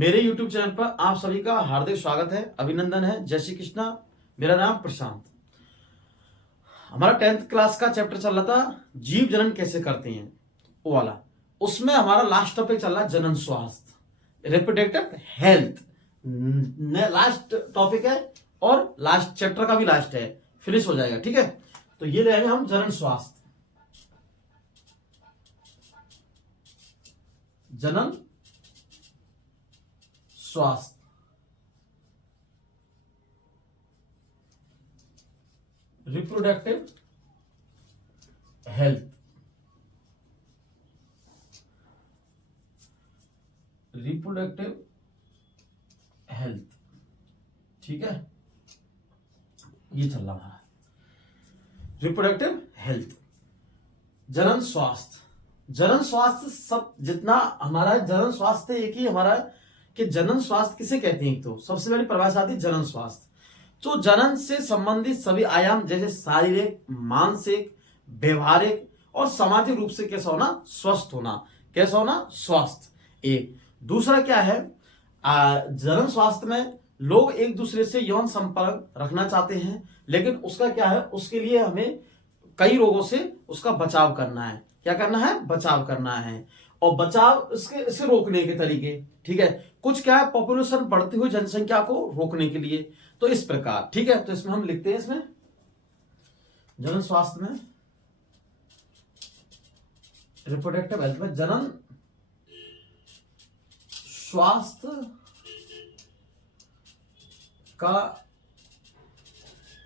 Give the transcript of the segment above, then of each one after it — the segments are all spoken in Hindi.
मेरे YouTube चैनल पर आप सभी का हार्दिक स्वागत है, अभिनंदन है। जय श्री कृष्णा। मेरा नाम प्रशांत। हमारा 10th क्लास का चैप्टर चल रहा था जीव जनन कैसे करते हैं, वो वाला। उसमें हमारा लास्ट टॉपिक चल रहा है जनन स्वास्थ्य, रिप्रोडक्टिव हेल्थ। लास्ट टॉपिक है और लास्ट चैप्टर का भी लास्ट है, फिनिश हो जाएगा। ठीक है, तो ये रहेंगे हम जनन स्वास्थ्य। जनन स्वास्थ्य, रिप्रोडक्टिव हेल्थ, रिप्रोडक्टिव हेल्थ। ठीक है, ये चल रहा हमारा रिप्रोडक्टिव हेल्थ। जनन स्वास्थ्य, जनन स्वास्थ्य सब जितना हमारा है, जनन स्वास्थ्य एक ही हमारा है कि जनन स्वास्थ्य किसे कहते हैं। तो सबसे बड़ी परिभाषा आती है जनन स्वास्थ्य। तो जनन से संबंधित सभी आयाम जैसे शारीरिक, मानसिक, व्यवहारिक और सामाजिक रूप से कैसा होना, स्वस्थ होना। कैसा होना, स्वस्थ। एक दूसरा क्या है, जनन स्वास्थ्य में लोग एक दूसरे से यौन संपर्क रखना चाहते हैं, लेकिन उसका क्या है, उसके लिए हमें कई रोगों से उसका बचाव करना है। क्या करना है, बचाव करना है। और बचाव इसे रोकने के तरीके, ठीक है, कुछ क्या है, पॉपुलेशन बढ़ती हुई जनसंख्या को रोकने के लिए। तो इस प्रकार, ठीक है, तो इसमें हम लिखते हैं, इसमें जनन स्वास्थ्य में, रिप्रोडक्टिव हेल्थ में जनन स्वास्थ्य का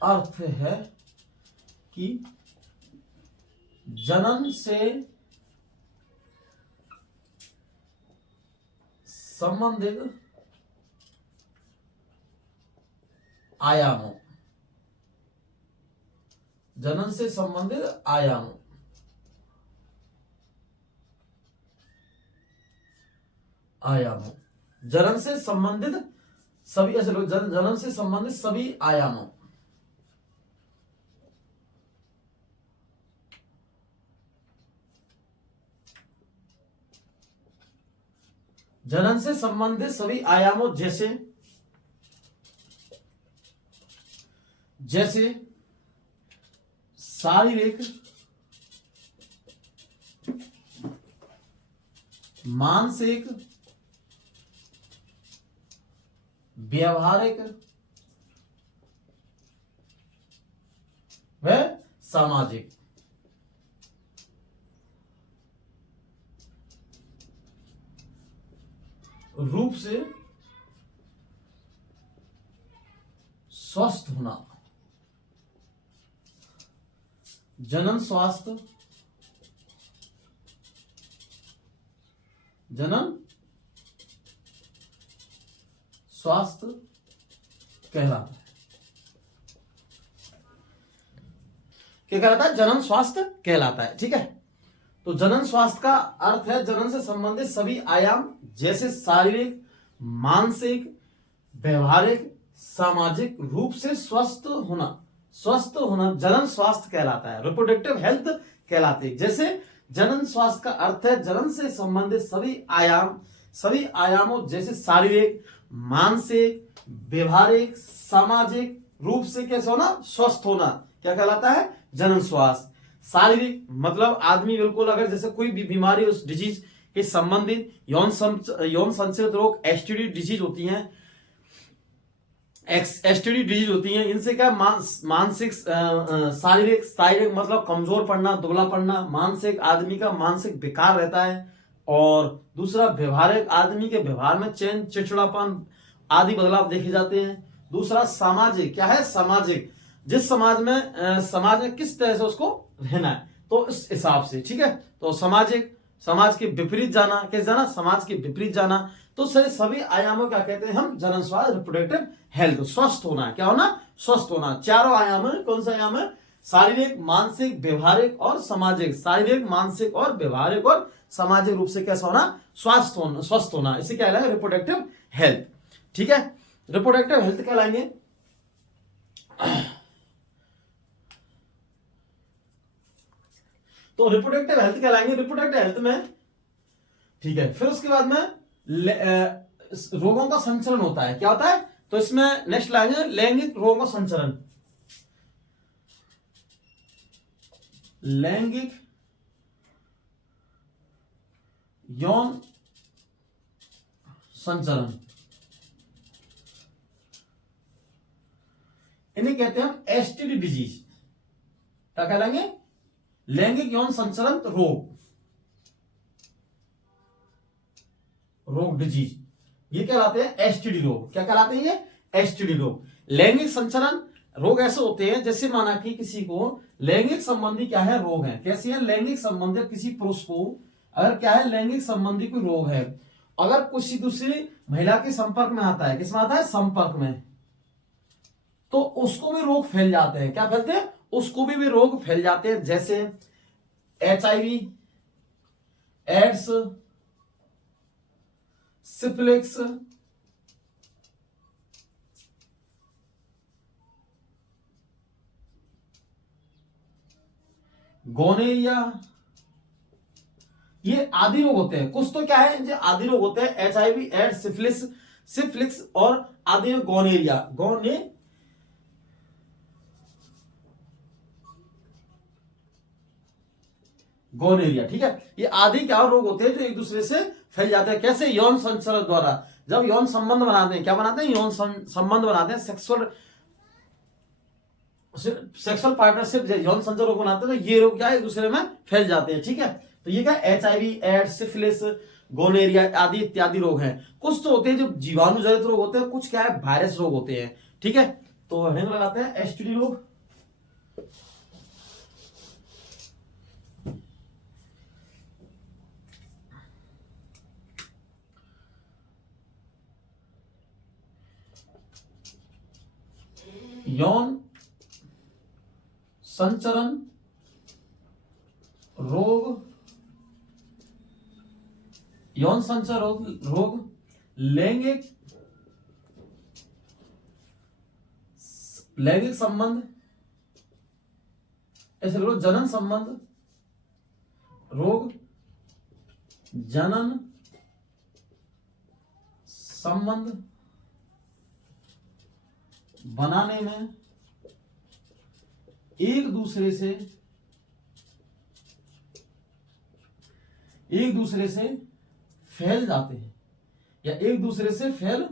अर्थ है कि जनन से संबंधित आयामों, जनन से संबंधित आयामों, जनन से संबंधित सभी, ऐसे लोग जनन से संबंधित सभी आयामों, जनन से संबंधित सभी आयामों जैसे शारीरिक, मानसिक, व्यवहारिक व सामाजिक रूप से स्वस्थ होना। जनन स्वास्थ्य, जनन स्वास्थ्य कहलाता है। क्या कहलाता है, जनन स्वास्थ्य कहलाता है। ठीक है, तो जनन स्वास्थ्य का अर्थ है जनन से संबंधित सभी आयाम जैसे शारीरिक, मानसिक, व्यवहारिक, सामाजिक रूप से स्वस्थ होना। स्वस्थ होना जनन स्वास्थ्य कहलाता है, रिप्रोडक्टिव हेल्थ कहलाती है। जैसे जनन स्वास्थ्य का अर्थ है जनन से संबंधित सभी आयाम, सभी आयामों जैसे शारीरिक, मानसिक, व्यवहारिक, सामाजिक रूप से कैसे होना, स्वस्थ होना। क्या कहलाता है, जनन स्वास्थ्य। शारीरिक मतलब आदमी बिल्कुल अगर जैसे कोई भी बीमारी, उस डिजीज के संबंधित यौन संचरित रोग, एसटीडी डिजीज होती हैं, एसटीडी डिजीज होती हैं, इनसे क्या मानसिक, शारीरिक मतलब कमजोर पड़ना, दुबला पड़ना, मानसिक आदमी का मानसिक विकार रहता है। और दूसरा व्यवहारिक, आदमी के व्यवहार में चैन, चिड़चिड़ापन आदि बदलाव देखे जाते हैं। दूसरा सामाजिक, क्या है, सामाजिक, जिस समाज में किस तरह से उसको रहना है, तो इस हिसाब से। ठीक है, तो सामाजिक, समाज के विपरीत जाना, कैसे जाना, समाज के विपरीत जाना। तो सभी आयामों क्या कहते हैं हम, जनन स्वास्थ्य, रिप्रोडक्टिव हेल्थ। स्वस्थ होना, क्या होना, स्वस्थ होना। चारों आयाम है, कौन सा आयाम है, शारीरिक, मानसिक, व्यवहारिक और सामाजिक। शारीरिक, मानसिक और व्यवहारिक और सामाजिक रूप से कैसा होना, स्वस्थ होना। इसे क्या कहलाएगा, रिप्रोडक्टिव हेल्थ। ठीक है, रिप्रोडक्टिव हेल्थ कहलाएंगे। तो रिप्रोडक्टिव हेल्थ कहलाएंगे, रिप्रोडक्टिव हेल्थ में, ठीक है। फिर उसके बाद में रोगों का संचरण होता है। क्या होता है? तो इसमें नेक्स्ट लाइन है लैंगिक रोगों का संचरण। लैंगिक यौन संचरण, इन्हें कहते हैं हम एसटीडी डिजीज। क्या कहलाएंगे? लैंगिक यौन संचरण रोग, रोग डिजीज, ये कहलाते हैं एसटीडी रोग। क्या कहलाते हैं ये? एसटीडी रोग। लैंगिक संचरण रोग ऐसे होते हैं जैसे माना कि किसी को लैंगिक संबंधी क्या है रोग है। कैसे है? लैंगिक संबंधी किसी पुरुष को अगर क्या है लैंगिक संबंधी कोई रोग है, अगर किसी दूसरी महिला के संपर्क में आता है, किसमें आता है? संपर्क में, तो उसको भी रोग फैल जाते हैं। क्या फैलते हैं? उसको भी रोग फैल जाते हैं, जैसे HIV, एड्स, सिफिलिस, गोनेरिया, ये आदि रोग होते हैं। कुछ तो क्या है जो आदि रोग होते हैं, HIV, एड्स, सिफिलिस और आदि गोनेरिया, गोनेरिया। ठीक है, ये आदि क्या रोग होते हैं जो एक दूसरे से फैल जाते हैं। कैसे? यौन संचरण द्वारा। जब यौन संबंध बनाते हैं, क्या बनाते हैं? यौन संबंध बनाते हैं, सेक्सुअल पार्टनरशिप, यौन संचरण रोग बनाते हैं, तो ये रोग क्या है? एक दूसरे में फैल जाते हैं। ठीक है, तो ये क्या? HIV, एड्स, सिफिलिस, गोनेरिया आदि इत्यादि रोग हैं। कुछ तो होते हैं जो जीवाणु जनित रोग होते हैं, कुछ क्या है? वायरस रोग होते हैं। ठीक है, तो हेडिंग लगाते हैं एसटीडी रोग। यौन संचरण रोग, यौन संचरण रोग, लैंगिक संबंध, ऐसे रोग, जनन संबंध रोग, जनन संबंध बनाने में एक दूसरे से फैल जाते हैं, या एक दूसरे से फैल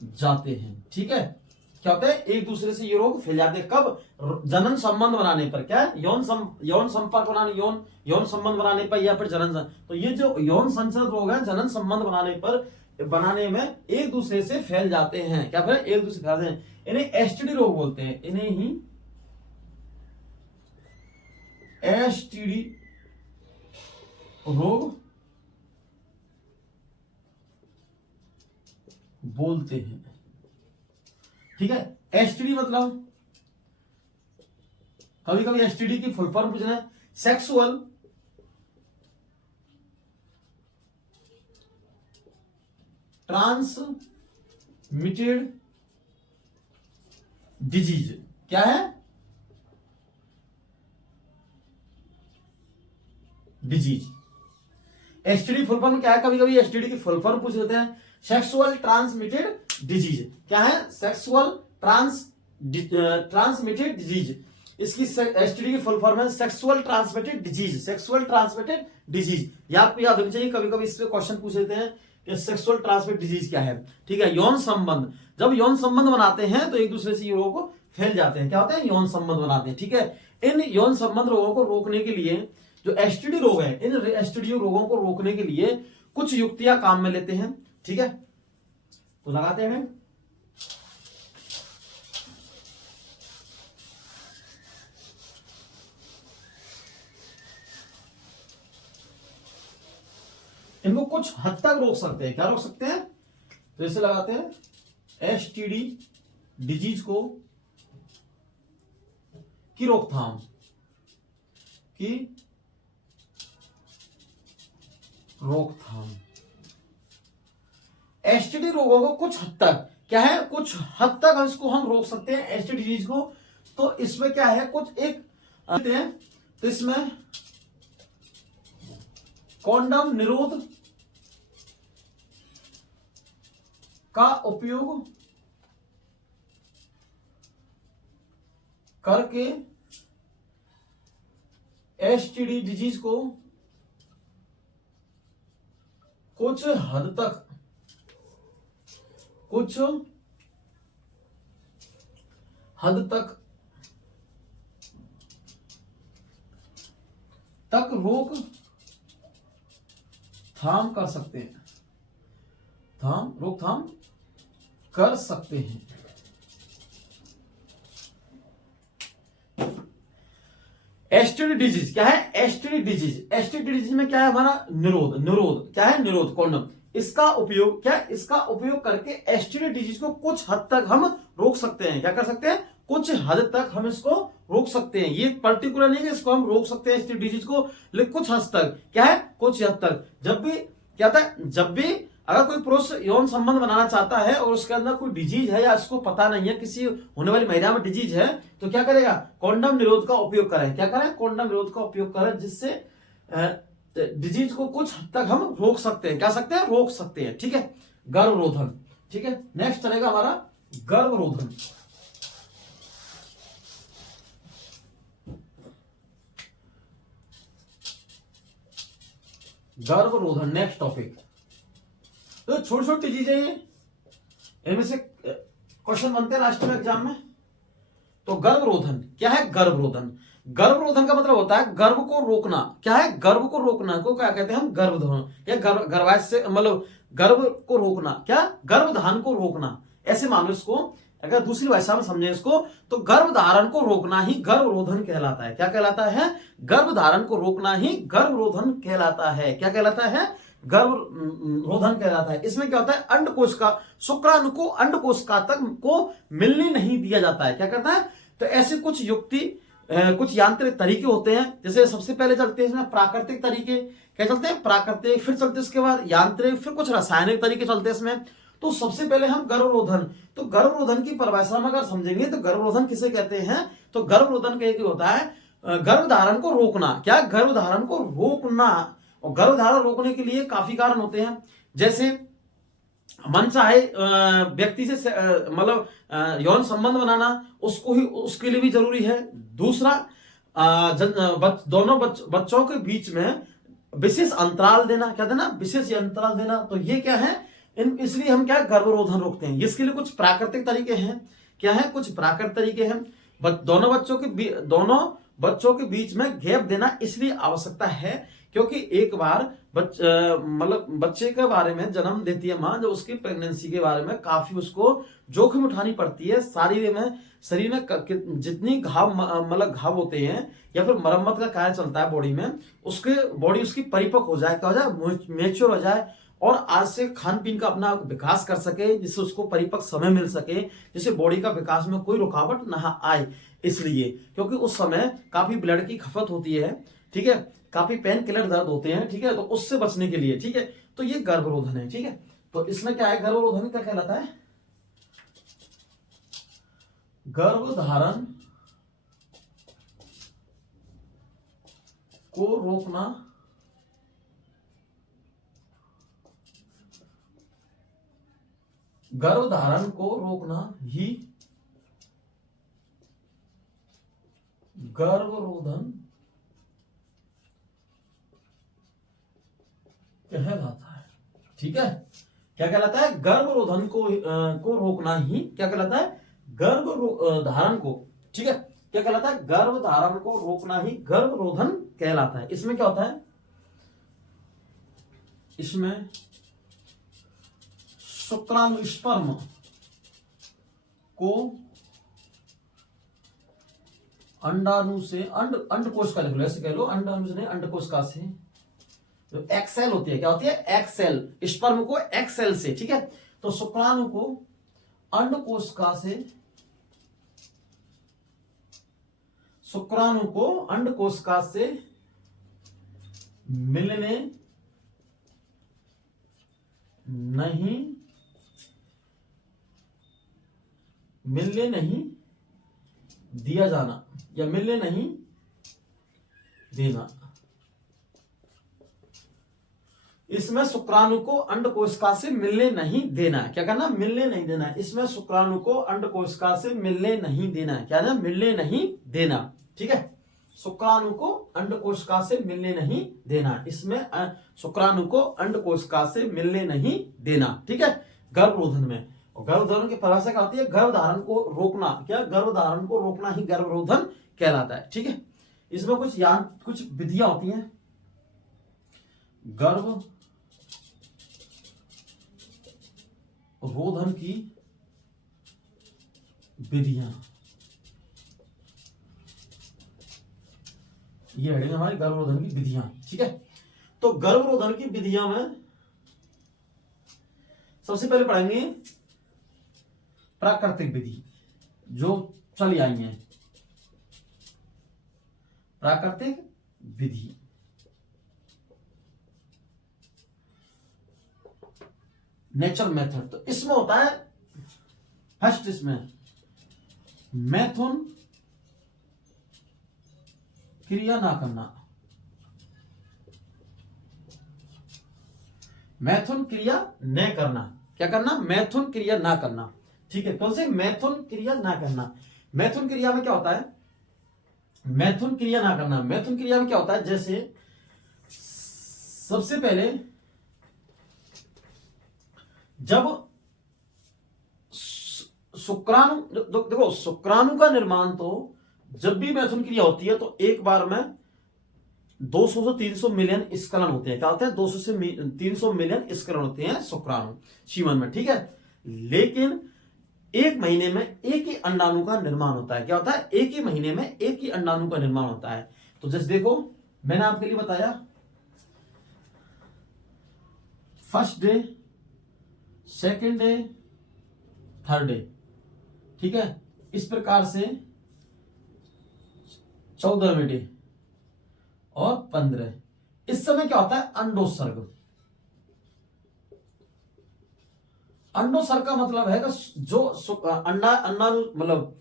जाते हैं। ठीक है, क्या होता है? एक दूसरे से ये रोग फैल जाते हैं। कब? जनन संबंध बनाने पर। क्या? यौन संपर्क बनाने, यौन संबंध बनाने पर, या फिर जनन। तो ये जो यौन संचरण रोग है, जनन संबंध बनाने में एक दूसरे से फैल जाते हैं। क्या फिर? एक दूसरे से फैलते हैं। इन्हें एसटीडी रोग बोलते हैं। इन्हें ही एसटीडी रोग बोलते हैं। ठीक है, एसटीडी मतलब कभी कभी एसटीडी की फुल फॉर्म पूछना है, सेक्सुअल ट्रांसमिटेड डिजीज। क्या है? डिजीज। एसटीडी फुल फॉर्म क्या है? कभी कभी एसटीडी की फुल फॉर्म पूछ लेते हैं, सेक्सुअल ट्रांसमिटेड डिजीज। क्या है? Sexual transmitted disease. इसकी एसटीडी की फुल फॉर्म है sexual transmitted disease. Sexual transmitted disease, ये आपको याद होनी चाहिए। कभी कभी इस पे क्वेश्चन पूछ लेते हैं कि सेक्सुअल ट्रांसमिटेड डिजीज क्या है। ठीक है, यौन संबंध। जब यौन संबंध बनाते हैं तो एक दूसरे से ये रोग फैल जाते हैं। क्या होते हैं? यौन संबंध बनाते हैं। ठीक है, इन यौन संबंध रोगों को रोकने के लिए, जो एसटीडी रोग है, इन एसटीडी रोगों को रोकने के लिए कुछ युक्तियां काम में लेते हैं। ठीक है, तो लगाते हैं। इनको कुछ हद तक रोक सकते हैं। क्या रोक सकते हैं? तो इसे लगाते हैं एसटीडी डिजीज को की रोकथाम एसटीडी रोगों को कुछ हद तक, क्या है? कुछ हद तक इसको हम रोक सकते हैं एसटीडी डिजीज को। तो इसमें क्या है? कुछ एक तो इसमें कॉन्डम निरोध का उपयोग करके एसटीडी डिजीज को कुछ हद तक रोकथाम कर सकते हैं, रोकथाम कर सकते हैं। एसटीडी डिजीज क्या है? एसटीडी डिजीज में क्या है हमारा? निरोध क्या है? निरोध कॉन्डम। इसका उपयोग क्या? इसका उपयोग करके एसटीडी डिजीज को कुछ हद तक हम रोक सकते हैं। क्या कर सकते हैं? कुछ हद तक हम इसको रोक सकते हैं। ये पर्टिकुलर नहीं है, इसको हम रोक सकते हैं एसटीडी डिजीज को, लेकिन कुछ हद तक। क्या है? कुछ हद तक। जब भी क्या था, जब भी अगर कोई पुरुष यौन संबंध बनाना चाहता है और उसके अंदर कोई डिजीज है या उसको पता नहीं है किसी होने वाली महिला में डिजीज है, तो क्या करेगा? कॉन्डम निरोध का उपयोग करें। क्या करें? कॉन्डम निरोध का उपयोग करें, जिससे डिजीज को कुछ हद तक हम रोक सकते हैं। क्या सकते हैं? रोक सकते हैं। ठीक है, गर्भरोधन। ठीक है, नेक्स्ट चलेगा हमारा गर्भरोधन। गर्भरोधन नेक्स्ट टॉपिक। तो छोटी छोटी चीजें ये, इनमें से क्वेश्चन बनते हैं लास्ट में एग्जाम में। तो गर्भरोधन क्या है? गर्भरोधन का मतलब होता है गर्भ को रोकना। क्या है? गर्भ को रोकना को क्या कहते हैं हम? गर्भधारण या गर्भाशय से, मतलब गर्भ को रोकना। क्या? गर्भधारण को रोकना। ऐसे मान लो इसको, अगर दूसरी भाषा में समझे इसको, तो गर्भधारण को रोकना ही गर्भरोधन कहलाता है। क्या कहलाता है? गर्भधारण को रोकना ही गर्भरोधन कहलाता है। क्या कहलाता है? गर्भरोधन कहलाता है। इसमें क्या होता है? अंडकोश का, शुक्राणु को अंडकोश का तक को मिलने नहीं दिया जाता है। क्या करता है? तो ऐसे कुछ कुछ यांत्रिक तरीके होते हैं। जैसे सबसे पहले चलते हैं इसमें प्राकृतिक तरीके। क्या चलते हैं? प्राकृतिक, फिर चलते हैं इसके बाद यांत्रिक, फिर कुछ रासायनिक तरीके चलते हैं इसमें। तो सबसे पहले हम गर्भरोधन, तो गर्भरोधन की परिभाषा में अगर समझेंगे तो गर्भरोधन किसे कहते हैं? तो गर्भरोधन का एक होता है गर्भधारण को रोकना। क्या? गर्भधारण को रोकना। और गर्भधारण रोकने के लिए काफी कारण होते हैं, जैसे मनचाहे व्यक्ति से मतलब यौन संबंध बनाना, उसके लिए भी जरूरी है। दूसरा, दोनों बच्चों के बीच में विशेष अंतराल देना। क्या देना? विशेष अंतराल देना। तो ये क्या है? इसलिए हम क्या गर्भरोधन रोकते हैं। इसके लिए कुछ प्राकृतिक तरीके हैं। क्या है? कुछ प्राकृतिक तरीके हैं। दोनों बच्चों के बीच में गैप देना इसलिए आवश्यकता है क्योंकि एक बार मतलब बच्चे के बारे में जन्म देती है मां, जो उसकी प्रेगनेंसी के बारे में काफी उसको जोखिम उठानी पड़ती है। शरीर में जितनी घाव होते हैं या फिर मरम्मत का कार्य चलता है बॉडी में, बॉडी उसकी परिपक्व हो जाए, क्या हो जाए? मैच्योर हो जाए, और आज से खान पीन का अपना विकास कर सके, जिससे उसको परिपक्व समय मिल सके, जिससे बॉडी का विकास में कोई रुकावट ना आए। इसलिए क्योंकि उस समय काफी ब्लड की खपत होती है। ठीक है, काफी पेन किलर दर्द होते हैं। ठीक है, तो उससे बचने के लिए। ठीक है, तो ये गर्भरोधन है। ठीक है, तो इसमें क्या है? गर्भरोधन क्या कहलाता है? गर्भधारण को रोकना गर्भधारण को रोकना ही गर्भरोधन कहलाता है। ठीक है, क्या कहलाता है? गर्भरोधन को रोकना ही क्या कहलाता है? गर्भधारण को। ठीक है, क्या कहलाता है? गर्भधारण को रोकना ही गर्भरोधन कहलाता है। इसमें क्या होता है? इसमें शुक्राणु स्पर्म को अंडाणु से अंडकोश का लिख लो, ऐसे कह लो, अंडाणु से नहीं अंडकोशिका से, जो एक्सेल होती है। क्या होती है? एक्सेल। स्पर्म को एक्सेल से। ठीक है, तो शुक्राणु को अंडकोशिका से, शुक्राणु को अंडकोशिका से मिलने नहीं दिया जाना, या मिलने नहीं देना। इसमें शुक्राणु को अंडकोशिका से मिलने नहीं देना है। क्या करना? मिलने नहीं देना है। इसमें शुक्राणु को अंडकोशिका से मिलने नहीं देना है। क्या ना? मिलने नहीं देना। ठीक है, शुक्राणु को अंडकोशिका से मिलने नहीं देना। इसमें शुक्राणु को अंडकोशिका से मिलने नहीं देना। ठीक है, गर्भरोधन में। और गर्भधारण की परिभाषा क्या होती है? गर्भधारण को रोकना। क्या? गर्भधारण को रोकना ही गर्भरोधन कहलाता है। ठीक है, इसमें कुछ विधियां होती हैं। गर्भ रोधन की विधियां, ये है हमारी गर्भरोधन की विधियां। ठीक है, तो गर्भरोधन की विधियां में सबसे पहले पढ़ेंगे प्राकृतिक विधि, जो चली आई है। प्राकृतिक विधि, नेचर मेथड। तो इसमें होता है फर्स्ट, इसमें मैथुन क्रिया ना करना। मैथुन क्रिया न करना। क्या करना? मैथुन क्रिया ना करना। ठीक है, कौन से? मैथुन क्रिया ना करना। मैथुन क्रिया में क्या होता है? मैथुन क्रिया ना करना। मैथुन क्रिया में क्या होता है? जैसे सबसे पहले जब शुक्राणु, देखो शुक्राणु का निर्माण तो जब भी मैथुन क्रिया होती है तो एक बार में 200 से 300 मिलियन स्खलन होते हैं। क्या होते हैं? 200 से 300 मिलियन स्खलन होते हैं शुक्राणु सीमन में। ठीक है, लेकिन एक महीने में एक ही अंडाणु का निर्माण होता है। क्या होता है? एक ही महीने में एक ही अंडाणु का निर्माण होता है। तो जैसे देखो, मैंने आपके लिए बताया first day, second day, third day. ठीक है, इस प्रकार से 14वें डे और 15। इस समय क्या होता है? अंडोत्सर्ग। अंडोत्सर्ग का मतलब है कि जो अंडाणु मतलब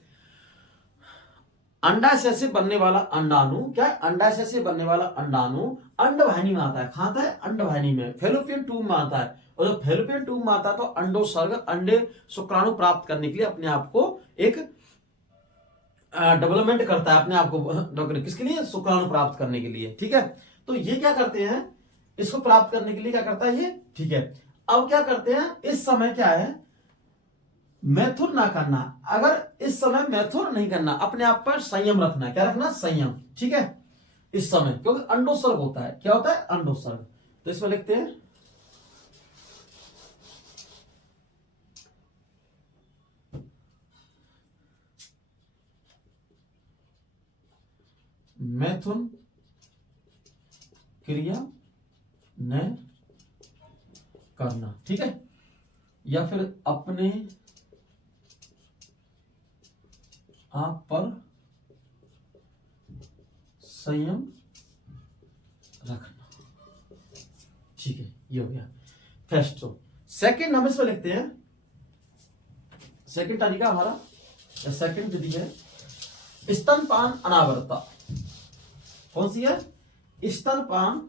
अंडाशय से बनने वाला अंडाणु, क्या है? अंडाशय से बनने वाला अंडाणु अंडवाहिनी में आता है। कहां आता है? अंडवाहिनी में, फेलोपियन ट्यूब में आता है। और जब फेलोपियन ट्यूब में आता है तो अंडोत्सर्ग, अंडे शुक्राणु प्राप्त करने के लिए अपने आप को एक डेवलपमेंट करता है, अपने आप को किसके लिए? शुक्राणु प्राप्त करने के लिए। ठीक है, तो ये क्या करते हैं? इसको प्राप्त करने के लिए क्या करता है ये? ठीक है, अब क्या करते हैं? इस समय क्या है? मैथुन ना करना। अगर इस समय मैथुन नहीं करना, अपने आप पर संयम रखना। क्या रखना? संयम। ठीक है, इस समय, क्योंकि अंडोत्सर्ग होता है। क्या होता है? अंडोत्सर्ग। तो इसमें लिखते हैं मैथुन क्रिया न करना। ठीक है, या फिर अपने आप पर संयम रखना। ठीक है, ये हो गया फर्स्ट। सेकंड हम इसमें लिखते हैं, सेकंड तरीका हमारा या सेकंड विधि है स्तनपान अनावरता। कौन सी है? स्तनपान।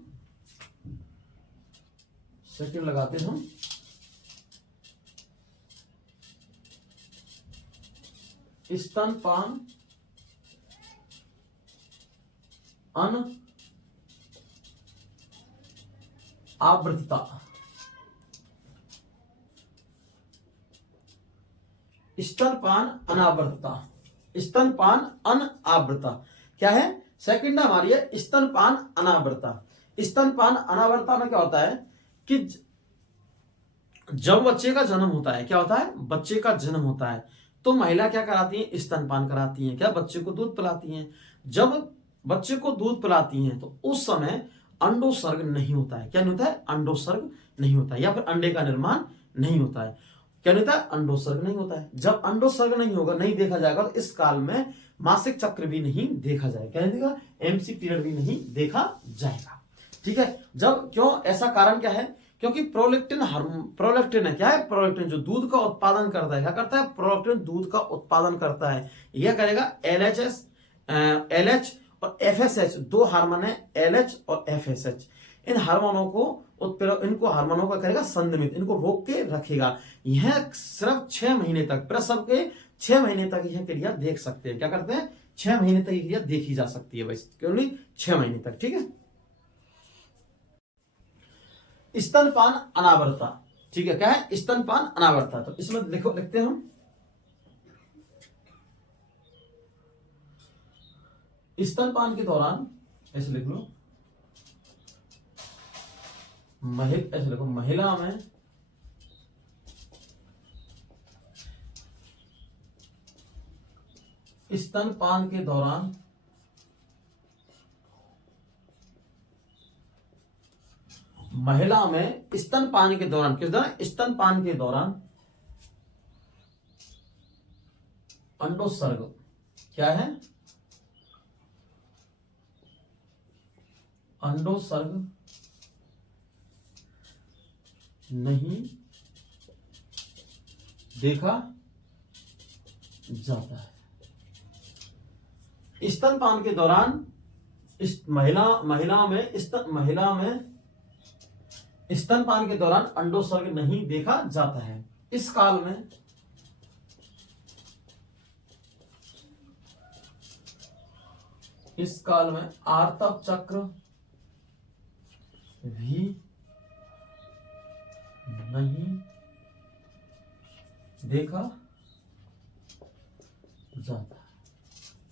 सेकंड लगाते हैं हम। स्तनपान अनावृतता। स्तनपान अनावृतता। स्तनपान अनावृतता क्या है? सेकंड हमारी है स्तनपान अनावृतता। स्तनपान अनावृतता में क्या होता है कि जब बच्चे का जन्म होता है, क्या होता है? बच्चे का जन्म होता है तो महिला क्या कराती है? स्तनपान कराती है। क्या? बच्चे को दूध पिलाती हैं। जब बच्चे को दूध पिलाती हैं तो उस समय अंडोत्सर्ग नहीं होता है। क्या नहीं होता है? अंडोत्सर्ग नहीं होता है, या फिर अंडे का निर्माण नहीं होता है। क्या नहीं होता है? अंडोत्सर्ग नहीं होता है। जब अंडोत्सर्ग नहीं होगा, नहीं देखा जाएगा, तो इस काल में मासिक चक्र भी नहीं देखा जाएगा। क्या नहीं देखा? एमसी पीरियड भी नहीं देखा जाएगा। ठीक है, जब क्यों ऐसा कारण क्या है? क्योंकि प्रोलैक्टिन है। क्या है? प्रोलैक्टिन जो दूध का उत्पादन करता है। क्या करता है? प्रोलैक्टिन दूध का उत्पादन करता है। यह करेगा LH और FSH, दो हार्मोन है LH और FSH। इन हार्मोनों को इनको हार्मोनों का करेगा संदमित, इनको रोक के रखेगा। यह सिर्फ 6 महीने तक, प्रसव के 6 महीने तक यह क्रिया देख सकते हैं। क्या करते हैं? 6 महीने तक यह क्रिया देखी जा सकती है, बस केवल 6 महीने तक। ठीक है। स्तनपान अनावरता, ठीक है, क्या है? स्तनपान अनावरता। तो इसमें लिखते हैं हम स्तनपान के दौरान, ऐसे लिख लो, ऐसे लिखो, महिला में स्तनपान के दौरान महिला में स्तनपान के दौरान, किस दौरान? स्तनपान के दौरान अंडोत्सर्ग, क्या है? अंडोत्सर्ग नहीं देखा जाता है। स्तनपान के दौरान महिला में स्तनपान के दौरान अंडोत्सर्ग नहीं देखा जाता है। इस काल में आर्तव चक्र भी नहीं देखा जाता है।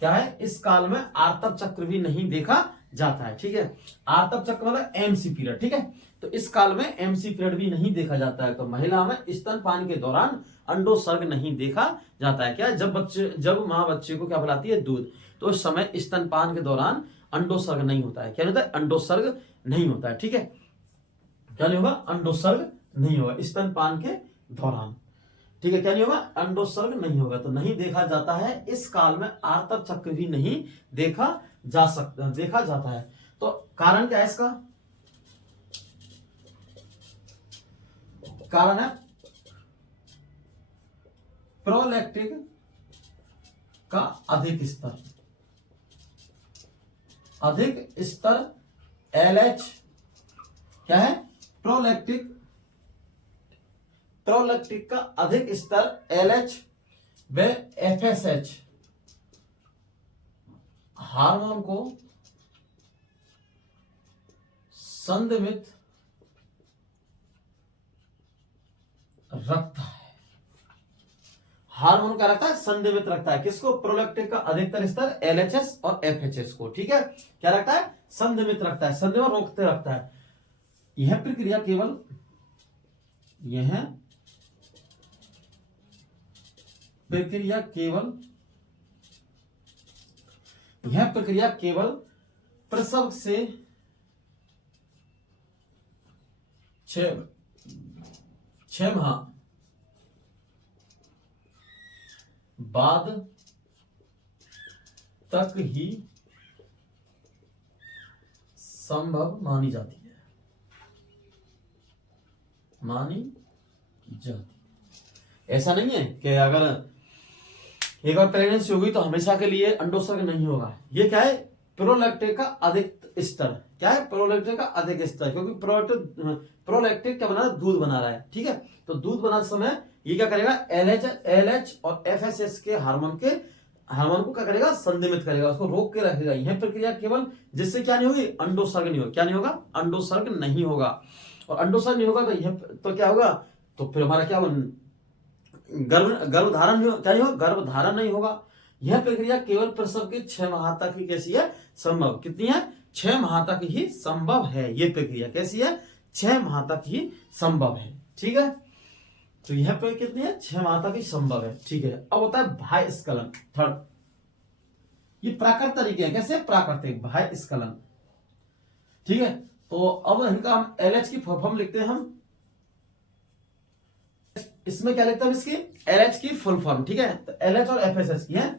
क्या है? इस काल में आर्तव चक्र भी नहीं देखा जाता है। ठीक है। आर्तव चक्र मतलब MC पीरियड। ठीक है। तो इस काल में MC पीरियड भी नहीं देखा जाता है। तो महिला में स्तनपान के दौरान अंडोत्सर्ग नहीं देखा जाता है। क्या? जब माँ बच्चे को क्या पिलाती है? दूध। तो उस समय स्तनपान के दौरान अंडोत्सर्ग नहीं होता है। क्या होता है? अंडोत्सर्ग नहीं होता है। ठीक है। क्या नहीं होगा? अंडोत्सर्ग नहीं होगा स्तनपान के दौरान। ठीक है। क्या नहीं होगा? अंडोत्सर्ग नहीं होगा। तो नहीं देखा जाता है। इस काल में आर्तव चक्र भी नहीं देखा जाता है। तो कारण क्या है इसका? कारण है प्रोलैक्टिक का अधिक स्तर LH, क्या है? प्रोलैक्टिक का अधिक स्तर LH व FSH हार्मोन को संदमित रखता है। हार्मोन क्या रखता है? संदमित रखता है। किसको? प्रोलैक्टिक का अधिकतर स्तर LHS और FHS को। ठीक है। क्या रखता है? संदमित रखता है, संदमित रोकते रखता है। यह प्रक्रिया केवल प्रसव से 6 माह बाद तक ही संभव मानी जाती है। ऐसा नहीं है कि अगर एक बार प्रेगनेंसी होगी तो हमेशा के लिए अंडोत्सर्ग नहीं होगा। ये क्या है? प्रोलैक्टिक का अधिक स्तर। क्या है? प्रोलैक्टिक का अधिक स्तर, क्योंकि प्रोलैक्टिक क्या बना रहा है? दूध बना रहा है। ठीक है। तो दूध बनाते समय ये क्या करेगा? LH और FSH के हार्मोन को क्या करेगा? संदमित करेगा, उसको रोक के रखेगा। यह प्रक्रिया केवल जिससे क्या नहीं होगी? अंडोत्सर्ग नहीं होगा। क्या नहीं होगा? अंडोत्सर्ग नहीं होगा। और अंडोत्सर्ग नहीं होगा तो क्या होगा? तो फिर हमारा क्या गर्भधारण नहीं होगा। क्या नहीं होगा? गर्भधारण नहीं होगा। यह प्रक्रिया केवल प्रसव के 6 माह तक ही कैसी है? संभव। कितनी है? 6 माह तक ही संभव है। यह प्रक्रिया कैसी है? 6 माह तक ही संभव है। ठीक है। तो यह प्रक्रिया कितनी है? 6 माह तक ही संभव है। ठीक है। अब होता है बाह्य स्खलन, थर्ड। ये प्राकृतिक तरीके हैं। कैसे? प्राकृतिक बाह्य स्खलन। ठीक है। तो अब इनका हम LH की फॉर्म लिखते हैं हम। इसमें क्या लिखते हैं? इसकी LH की फुल फॉर्म। ठीक है। तो LH और FSH की है।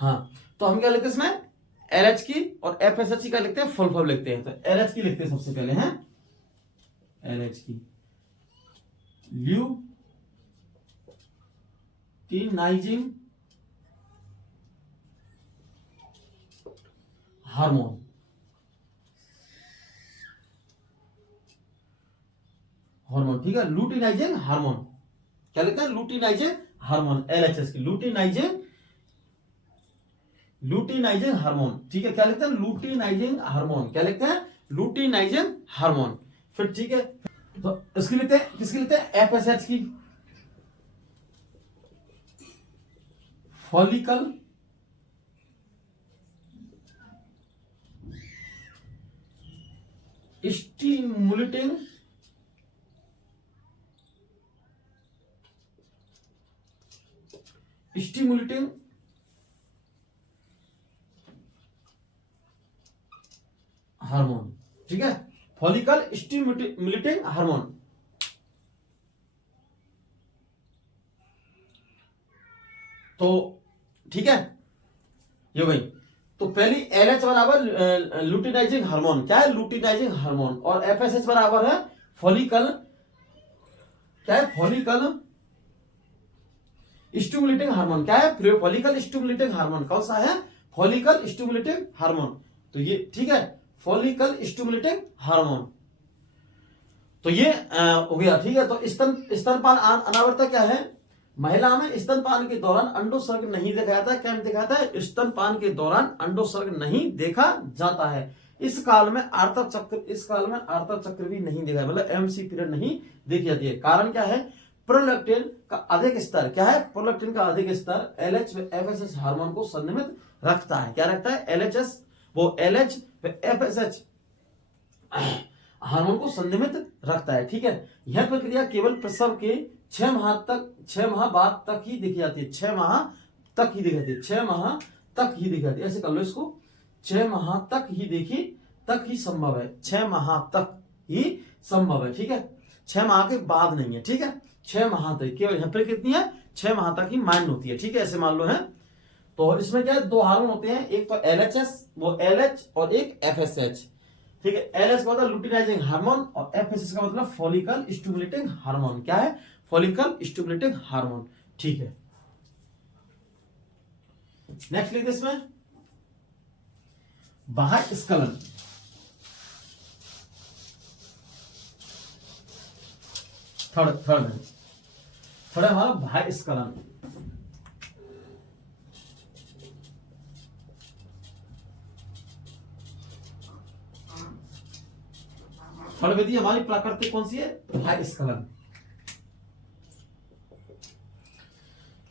हाँ, तो हम क्या लिखते हैं इसमें? LH की और FSH का लिखते हैं फुल फॉर्म लिखते हैं। तो LH की लिखते हैं सबसे पहले हैं, LH की ल्यूटिनाइजिंग हार्मोन। हार्मोन ठीक है, लुटिनाइजिंग हार्मोन क्या लिखते हैं, लुटिनाइजिंग हार्मोन, LHS की लुटिनाइजिंग हार्मोन ठीक है, क्या लिखते हैं, लुटिनाइजिंग हार्मोन, क्या लिखते हैं, लुटिनाइजिंग हार्मोन। फिर ठीक है, तो इसकी लिखते हैं, किसकी लिखते हैं, FSH की फॉलिकल स्टिमुलेटिंग हार्मोन ठीक है, फॉलिकल स्टिमुलेटिंग हार्मोन। तो ठीक है, ये भाई, तो पहली LH बराबर लुटिनाइजिंग हार्मोन, क्या है, लुटिनाइजिंग हार्मोन, और FSH बराबर है फॉलिकल, क्या है, फॉलिकल स्टिमुलेटिंग हार्मोन, क्या है, फॉलिकल स्टिमुलेटिंग हार्मोन, कौन सा है, फॉलिकल स्टिमुलेटिंग हार्मोन। तो ये ठीक है, फॉलिकल स्टिमुलेटिंग हार्मोन। तो ये हो गया ठीक है। तो स्तनपान अनावृता क्या है, महिला में स्तनपान के दौरान अंडोत्सर्ग नहीं देखा जाता है, क्या नहीं देखा जाता है, स्तनपान के दौरान अंडोत्सर्ग नहीं देखा जाता है। इस काल में आर्तव चक्र भी नहीं देखा, मतलब MC पीरियड नहीं देखी जाती है। कारण क्या है, प्रोलैक्टिन का अधिक स्तर, क्या है, प्रोलैक्टिन का अधिक स्तर LH व FSH हार्मोन को संनियमित रखता है, क्या रखता है, LH व FSH हार्मोन को संनियमित रखता है ठीक है। यह प्रक्रिया केवल प्रसव के 6 माह बाद तक ही देखी जाती है, 6 माह तक ही देखी जाती है, 6 माह तक ही देखी जाती है, ऐसे कर लो इसको, 6 माह तक ही संभव है, 6 माह तक ही संभव है ठीक है, 6 माह के बाद नहीं है ठीक है, 6 माह तक केवल, यहाँ पर कितनी है, 6 माह तक ही मान्य होती है ठीक है, ऐसे मान लो है। तो इसमें क्या है, 2 हार्मोन होते हैं, एक तो LHS वो LH और एक FSH ठीक है। LH का मतलब लुटिनाइजिंग हार्मोन और FSH का मतलब फॉलिकल स्टिमुलेटिंग हार्मोन, क्या है, फॉलिकल स्टिमुलेटिंग हार्मोन ठीक है। नेक्स्ट लिख इसमें बाह्य स्खलन, थर्ड हमारा बाह्य स्खलन। थर्ड विधि हमारी प्राकृतिक कौन सी है, बाह्य स्खलन,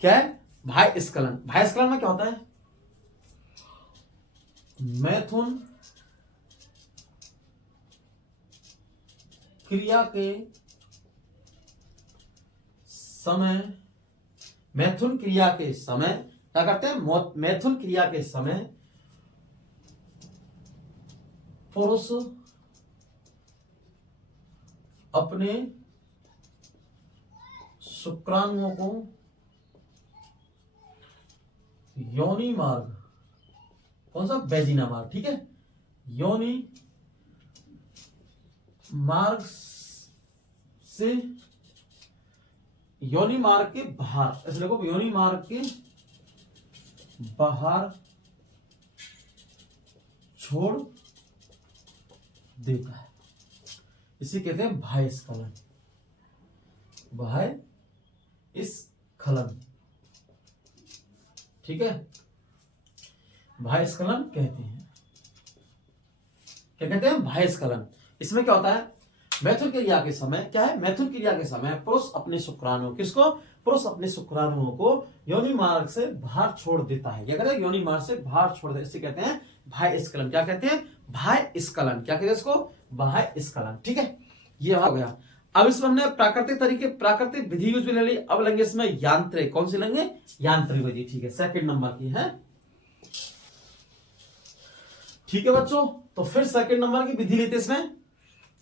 क्या है, बाह्य स्खलन। बाह्य स्खलन में क्या होता है, मैथुन क्रिया के समय क्या करते हैं, मैथुन क्रिया के समय पुरुष अपने शुक्राणुओं को योनि मार्ग, कौन सा, वेजिना मार्ग ठीक है, योनि मार्ग से, योनि मार्ग के बाहर, ऐसे देखो, योनि मार्ग के बाहर छोड़ देता है, इसे कहते हैं बाह्य स्खलन, बाह्य स्खलन ठीक है, बाह्य स्खलन कहते हैं, क्या कहते हैं, बाह्य स्खलन। इसमें क्या होता है, मैथुन क्रिया के समय, क्या है, मैथुन क्रिया के समय पुरुष अपने शुक्राणुओं, किसको, पुरुष अपने शुक्राणुओं को योनि मार्ग से बाहर छोड़ देता है, क्या कहते हैं, योनि मार्ग से बाहर छोड़ देता है, इसे कहते हैं बाह्य स्खलन, क्या कहते हैं, बाह्य स्खलन, क्या कहते हैं इसको, बाह्य स्खलन ठीक है। ये हो गया। अब इसमें हमने प्राकृतिक विधि यूज में ले ली, अब लेंगे इसमें यांत्रिक, कौन सी लेंगे, यांत्रिक विधि ठीक है, सेकंड नंबर की है ठीक है बच्चों। तो फिर सेकंड नंबर की विधि लेते हैं, इसमें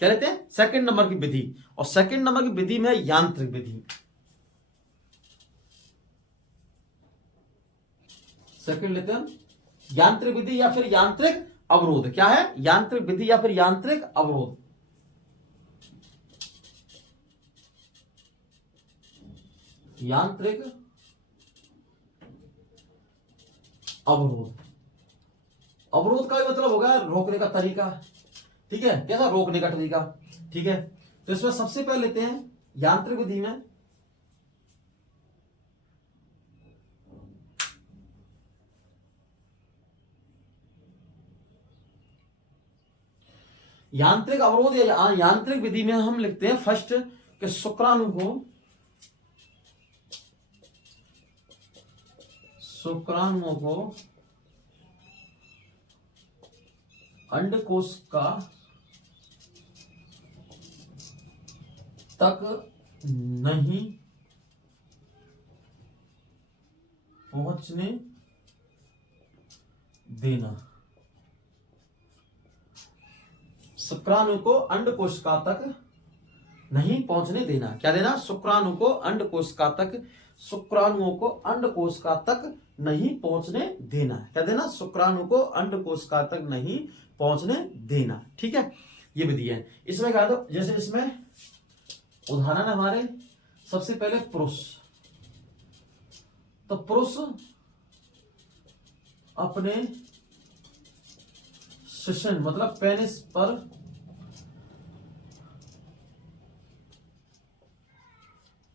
क्या लेते हैं, सेकंड नंबर की विधि, और सेकंड नंबर की विधि में यांत्रिक विधि, सेकंड लेते हैं यांत्रिक विधि या फिर यांत्रिक अवरोध। क्या है? यांत्रिक विधि या फिर यांत्रिक अवरोध। यांत्रिक अवरोध। अवरोध का मतलब होगा रोकने का तरीका। ठीक है, कैसा? रोकने का तरीका। ठीक है, तो इसमें सबसे पहले लेते हैं यांत्रिक विधि में यांत्रिक अवरोध या यांत्रिक विधि में हम लिखते हैं फर्स्ट कि शुक्राणु को शुक्राणुओं को अंडकोश का तक नहीं पहुंचने देना। शुक्राणु को अंडकोशिका तक नहीं पहुंचने देना। क्या देना? शुक्राणु को अंडकोशिका तक, शुक्राणुओं को अंडकोशिका तक नहीं पहुंचने देना। क्या देना? शुक्राणु को अंडकोशिका तक नहीं पहुंचने देना। ठीक है, ये विधि है। इसमें क्या था? जैसे इसमें उदाहरण है हमारे, सबसे पहले पुरुष। तो पुरुष अपने शिशन मतलब पेनिस पर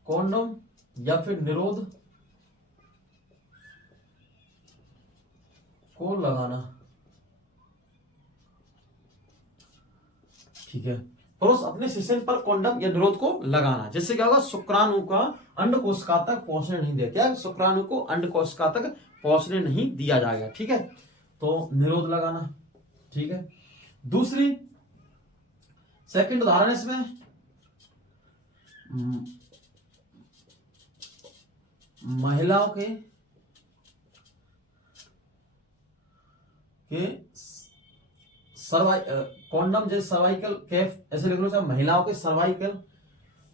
कॉन्डोम या फिर निरोध को लगाना। ठीक है, पुरुष अपने शिशन पर कॉन्डम या निरोध को लगाना, जिससे क्या होगा? शुक्राणु का अंडकोशिका तक पहुंचने नहीं दिया। क्या? शुक्राणु को अंडकोशिका तक पहुंचने नहीं दिया जाएगा। ठीक है, तो निरोध लगाना। ठीक है, दूसरी सेकंड उदाहरण इसमें महिलाओं के कॉन्डम जैसे सर्वाइकल कैप, ऐसे लिख लो। महिलाओं के सर्वाइकल,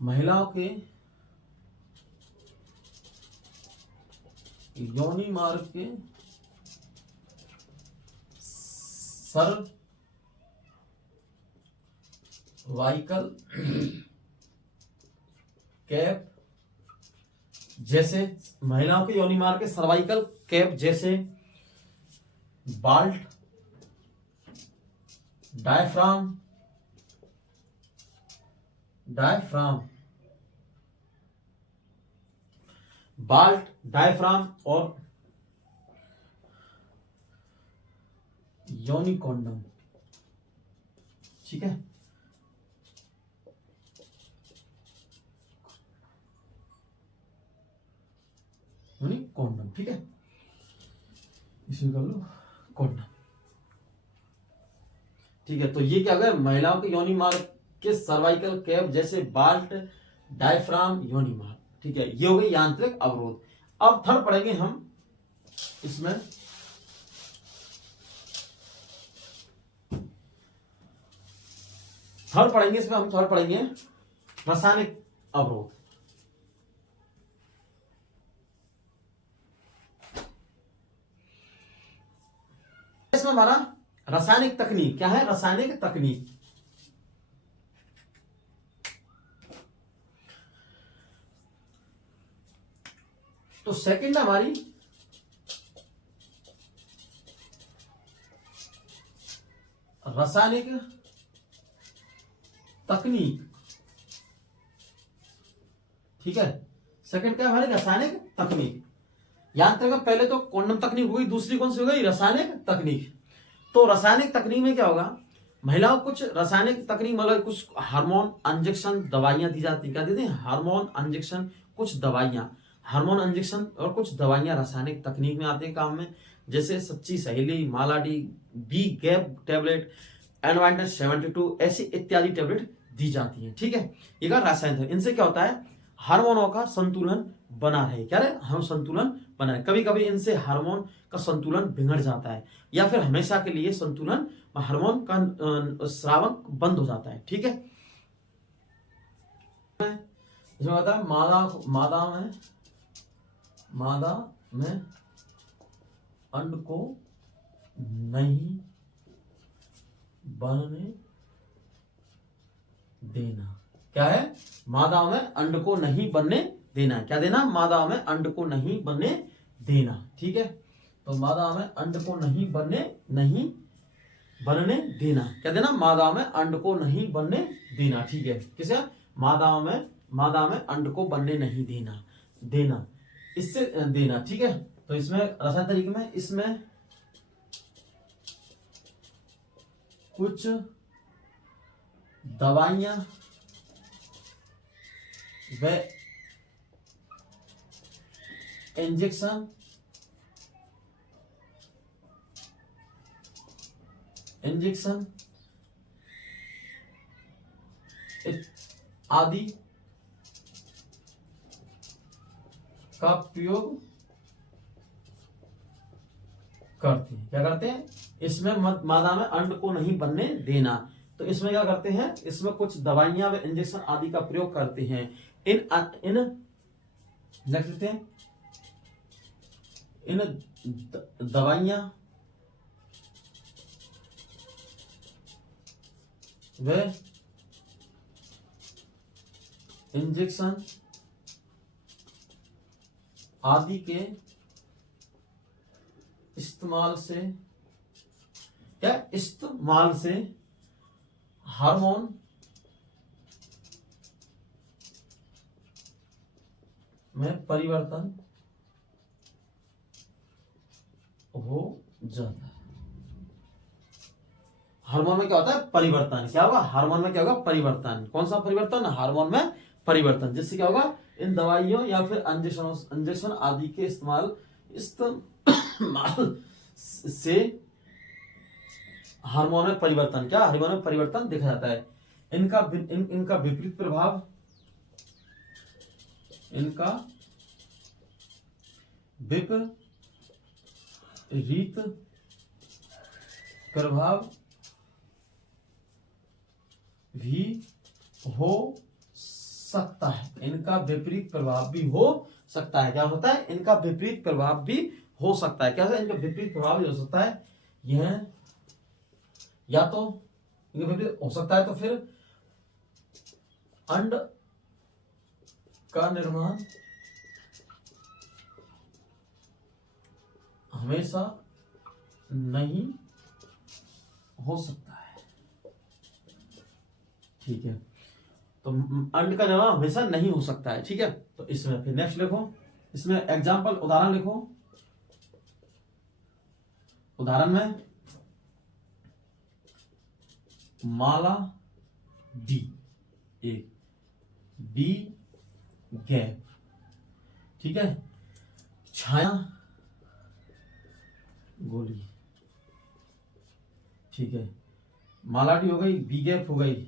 महिलाओं के योनि मार्ग के सर्वाइकल कैप जैसे, महिलाओं के योनि मार्ग के सर्वाइकल कैप जैसे बाल्ट, डायफ्राम, बाल्ट, डायफ्राम और योनि कॉन्डम। ठीक है, योनि कॉन्डम। ठीक है, इसमें कर लो कॉन्डम। ठीक है, तो ये क्या होगा? महिलाओं के योनि मार्ग के सर्वाइकल कैप जैसे बाल्ट, डायफ्राम, योनि मार्ग। ठीक है, ये हो गई यांत्रिक अवरोध। अब थर्ड पढ़ेंगे हम इसमें थर्ड पढ़ेंगे रासायनिक अवरोध। इसमें हमारा रासायनिक तकनीक क्या है? रासायनिक तकनीक। तो सेकंड है हमारी रासायनिक तकनीक। ठीक है, सेकंड क्या है हमारी? रासायनिक तकनीक। यांत्रिक में पहले तो क्वांटम तकनीक हो गई, दूसरी कौन सी हो गई? रासायनिक तकनीक। तो रासायनिक तकनीक में क्या होगा? महिलाओं को कुछ रासायनिक तकनीक मतलब कुछ हार्मोन इंजेक्शन दवाइयां दी जाती। क्या देते हैं? हार्मोन इंजेक्शन, कुछ दवाइयां, हार्मोन इंजेक्शन और कुछ दवाइयां रासायनिक तकनीक में आते हैं काम में। जैसे सच्ची सहेली, मालाडी, बी गैप टैबलेट, एनवाइंडर 72 ऐसी इत्यादि टैबलेट दी जाती है। ठीक है, ये का रासायनिक। इनसे क्या होता है? हार्मोनों का संतुलन बना रहे। क्या रहे? हम संतुलन बना रहे। कभी कभी इनसे हार्मोन का संतुलन बिगड़ जाता है या फिर हमेशा के लिए संतुलन हार्मोन का स्रावन बंद हो जाता है। ठीक है, इसमें होता है मादा में अंड को नहीं बनने देना। क्या है? मादाओं में अंड को नहीं बनने देना। क्या देना? मादाओं में अंड को नहीं बनने देना। ठीक है, तो मादाओं में अंड को नहीं बनने देना। क्या देना? मादाओं में अंड को नहीं बनने देना। ठीक है, किसे? मादाओं में अंड को बनने नहीं देना इससे देना। ठीक है, तो इसमें रसायन तरीके में इसमें कुछ दवाइयां व इंजेक्शन आदि का प्रयोग करते हैं। क्या करते हैं? इसमें मादा में अंड को नहीं बनने देना, तो इसमें क्या करते हैं? इसमें कुछ दवाइयां व इंजेक्शन आदि का प्रयोग करते हैं। इन लिखते हैं, इन दवाइयां व इंजेक्शन आदि के इस्तेमाल से हार्मोन में परिवर्तन हो जाता है। हार्मोन में क्या होता है? परिवर्तन। क्या होगा? हार्मोन में क्या होगा? परिवर्तन। कौन सा परिवर्तन? हार्मोन में परिवर्तन। जिससे क्या होगा? इन दवाइयों या फिर इंजेक्शन आदि के इस्तेमाल से हार्मोन में परिवर्तन, क्या हार्मोन में परिवर्तन देखा जाता है। इनका विपरीत प्रभाव भी हो सकता है। इनका विपरीत प्रभाव भी हो सकता है। क्या होता है? इनका विपरीत प्रभाव भी हो सकता है। क्या है? इनका विपरीत प्रभाव भी हो सकता है। यह या तो इनका विपरीत हो सकता है, तो फिर अंड का निर्माण हमेशा नहीं हो सकता है। ठीक है, तो अंड का निर्माण हमेशा नहीं हो सकता है। ठीक है, तो इसमें फिर नेक्स्ट लिखो, इसमें एग्जांपल उदाहरण लिखो। उदाहरण में माला डी एक बी गैप। ठीक है, छाया गोली। ठीक है, माला डी हो गई, बी गैप हो गई,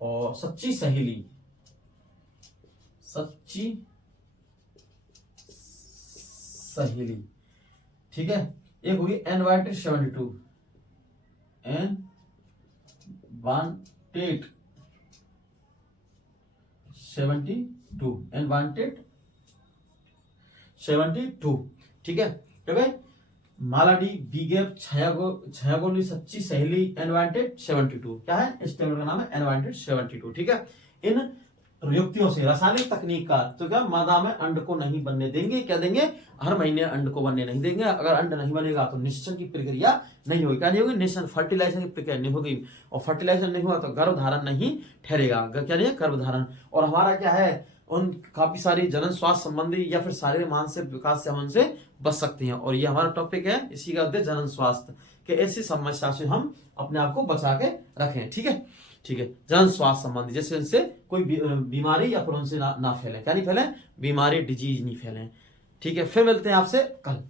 और सच्ची सहेली ठीक है, एक होगी अनवांटेड 72 अनवांटेड 72। ठीक है, तो भाई मालाडी, बी गैप, छायागोली, सच्ची सहेली, अनवांटेड 72। क्या है? इस टेबल का नाम है अनवांटेड 72। ठीक है, इन युक्तियों से रासायनिक तकनीक का, तो क्या मादा में अंड को नहीं बनने देंगे। क्या देंगे? हर महीने अंड को बनने नहीं देंगे। अगर अंड नहीं बनेगा तो निषेचन की प्रक्रिया नहीं होगी। क्या नहीं होगी? निषेचन, फर्टिलाइजेशन की प्रक्रिया नहीं होगी, और फर्टिलाइजेशन नहीं हुआ तो गर्भधारण नहीं ठहरेगा। क्या नहीं है? गर्भधारण। और हमारा क्या है? उन काफी सारी जनन स्वास्थ्य संबंधी या फिर शारीरिक मानसिक विकास से हम उनसे बच सकते हैं। और ये हमारा टॉपिक है, इसी का उद्देश्य जनन स्वास्थ्य के ऐसी समस्या से हम अपने आप को बचा के रखें। ठीक है, ठीक है, जनन स्वास्थ्य संबंधी, जैसे उनसे कोई बीमारी या फिर उनसे ना फैले। क्या नहीं फैले? बीमारी, डिजीज नहीं फैले। ठीक है, फिर मिलते हैं आपसे कल।